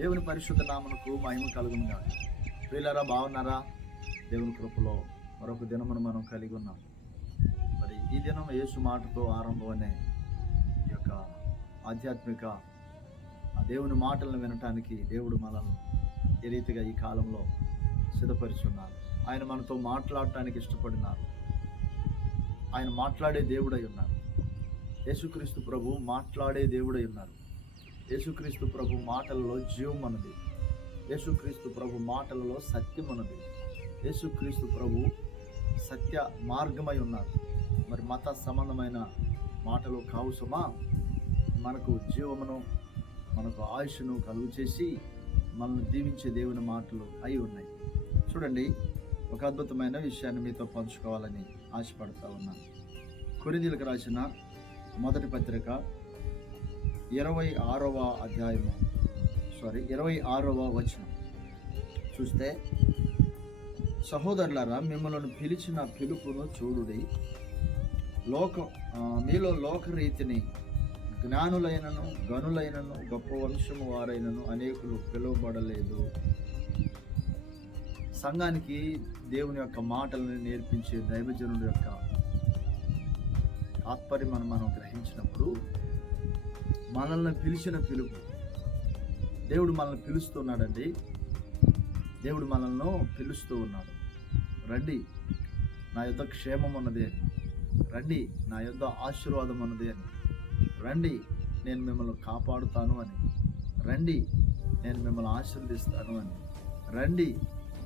దేవుని పరిశుద్ధ నామనకు మహిమ కలుగునుగా ప్రియులరా బాగున్నారా? దేవుని కృపలో మరొక దినమును మనం కలిగి ఉన్నాం. మరి ఈ దినం యేసు మాటతో ఆరంభం అనే ఈ యొక్క ఆధ్యాత్మిక ఆ దేవుని మాటలను వినటానికి దేవుడు మనల్ని ఏ రీతిగా ఈ కాలంలో సిద్ధపరిచున్నారు. ఆయన మనతో మాట్లాడటానికి ఇష్టపడినారు. ఆయన మాట్లాడే దేవుడై ఉన్నారు. యేసుక్రీస్తు ప్రభు మాట్లాడే దేవుడై ఉన్నారు. యేసుక్రీస్తు ప్రభు మాటలలో జీవం అన్నది యేసుక్రీస్తు ప్రభు మాటలలో సత్యం అన్నది యేసుక్రీస్తు ప్రభు సత్య మార్గమై ఉన్నారు. మరి మత సంబంధమైన మాటలు కావు సుమా. మనకు జీవమును మనకు ఆయుష్ను కలుగు చేసి మనల్ని దీవించే దేవుని మాటలు అయి ఉన్నాయి. చూడండి ఒక అద్భుతమైన విషయాన్ని మీతో పంచుకోవాలని ఆశపడతా ఉన్నాను కొరిదీలకు రాసిన మొదటి పత్రిక ఇరవై ఆరవ అధ్యాయము. సారీ ఇరవై ఆరవ వచనం. చూస్తే సహోదరులారా మిమ్మల్ని పిలిచిన పిలుపును చూడుడి. లోక మీలో లోకరీతిని జ్ఞానులైనను గనులైనను గొప్ప వంశము వారైనను అనేకులు పిలువబడలేదు. సంఘానికి దేవుని యొక్క మాటలను నేర్పించే దైవజనుడి యొక్క తాత్పర్యం మనం గ్రహించినప్పుడు మనల్ని పిలిచిన పిలుపు. దేవుడు మనల్ని పిలుస్తున్నాడండి. దేవుడు మనల్ని పిలుస్తూ ఉన్నాడు. రండి. నా యొక్క క్షేమం ఉన్నది. అని రండి. నా యొక్క ఆశీర్వాదం ఉన్నది. అని రండి. నేను మిమ్మల్ని కాపాడుతాను అని. రండి. నేను మిమ్మల్ని ఆశీర్వదిస్తాను అని. రండి.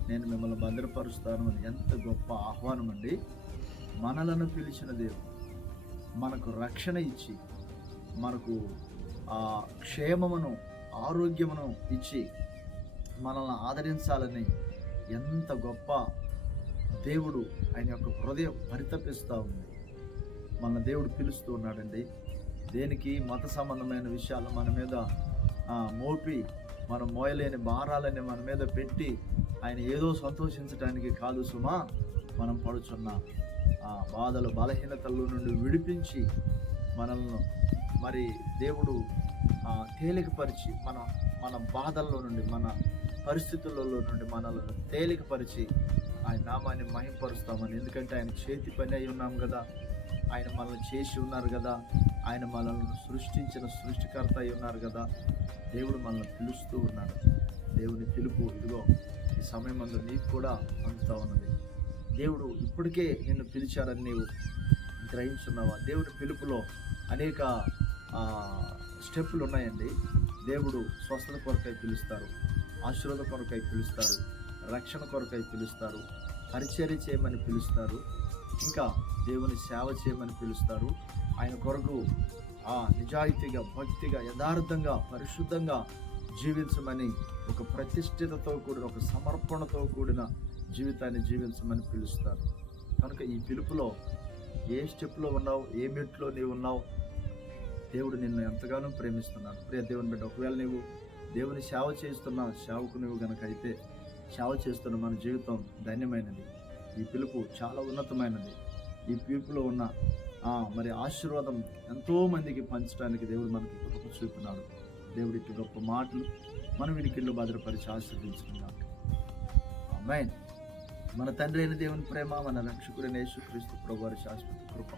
నేను మిమ్మల్ని భద్రపరుస్తాను అని. ఎంత గొప్ప ఆహ్వానం అండి. మనలను పిలిచిన దేవుడు. మనకు రక్షణ ఇచ్చి మనకు క్షేమమును ఆరోగ్యమును ఇచ్చి మనల్ని ఆదరించాలని ఎంత గొప్ప దేవుడు ఆయన యొక్క హృదయం పరితపిస్తూ ఉంది. మన దేవుడు పిలుస్తూ ఉన్నాడండి. దేనికి మత సంబంధమైన విషయాలు మన మీద మోపి మనం మోయలేని భారాలని మన మీద పెట్టి ఆయన ఏదో సంతోషించడానికి కాదు సుమా మనం పడుచున్న ఆ బాధలు బలహీనతల నుండి విడిపించి మనల్ని మరి దేవుడు ఆ, తేలికపరిచి మన మన బాధల్లో నుండి మన పరిస్థితులలో నుండి మనల్ని తేలికపరిచి ఆయన నామాన్ని మహింపరుస్తామని. ఎందుకంటే ఆయన చేతి పని అయి ఉన్నాం కదా. ఆయన మనల్ని చేసి ఉన్నారు కదా. ఆయన మనల్ని సృష్టించిన సృష్టికర్త అయి ఉన్నారు కదా. దేవుడు మనల్ని పిలుస్తూ ఉన్నాడు. దేవుని పిలుపు ఇదిగో ఈ సమయం అందు నీకు కూడా అందుతూ ఉన్నది. దేవుడు ఇప్పటికే నిన్ను పిలిచారని నీవు గ్రహించున్నావా? దేవుడి పిలుపులో అనేక స్టెప్పులు ఉన్నాయండి. దేవుడు స్వస్థత కొరకై పిలుస్తారు. ఆశీర్వాద కొరకై పిలుస్తారు. రక్షణ కొరకై పిలుస్తారు. పరిచర్య చేయమని పిలుస్తారు. ఇంకా దేవుని సేవ చేయమని పిలుస్తారు. ఆయన కొరకు ఆ నిజాయితీగా భక్తిగా యథార్థంగా పరిశుద్ధంగా జీవించమని ఒక ప్రతిష్ఠితతో కూడిన ఒక సమర్పణతో కూడిన జీవితాన్ని జీవించమని పిలుస్తారు. కనుక ఈ పిలుపులో ఏ స్టెప్లో ఉన్నావు ఏ మెట్లో నీవు ఉన్నావు దేవుడు నిన్ను ఎంతగానో ప్రేమిస్తున్నాడు. ప్రియ దేవుని బిడ్డ ఒకవేళ నీవు దేవుని సేవ చేస్తున్న సేవకు నువ్వు గనక అయితే సేవ చేస్తున్న మన జీవితం ధన్యమైనది. ఈ పిలుపు చాలా ఉన్నతమైనది. ఈ పిలుపులో ఉన్న ఆ, మరి ఆశీర్వాదం ఎంతోమందికి పంచడానికి దేవుడు మనకి కృప చూపుతున్నాడు. దేవుడి గొప్ప మాటలు మనం వినికిల్లో భద్రపరిచి ఆశీర్వదించుకున్నాడు ఆమెన్. మన తండ్రి అయిన దేవుని ప్రేమ మన రక్షకుడైన యేసుక్రీస్తు ప్రభు వారి శాశ్వత కృప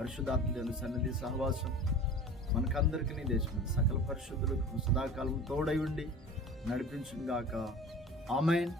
పరిశుద్ధాత్మ దేవుని సన్నిధి సహవాసం మనకందరికీ దేశం సకల పరిశుద్ధులకు సదాకాలం తోడై ఉండి నడిపించుగాక ఆమెన్.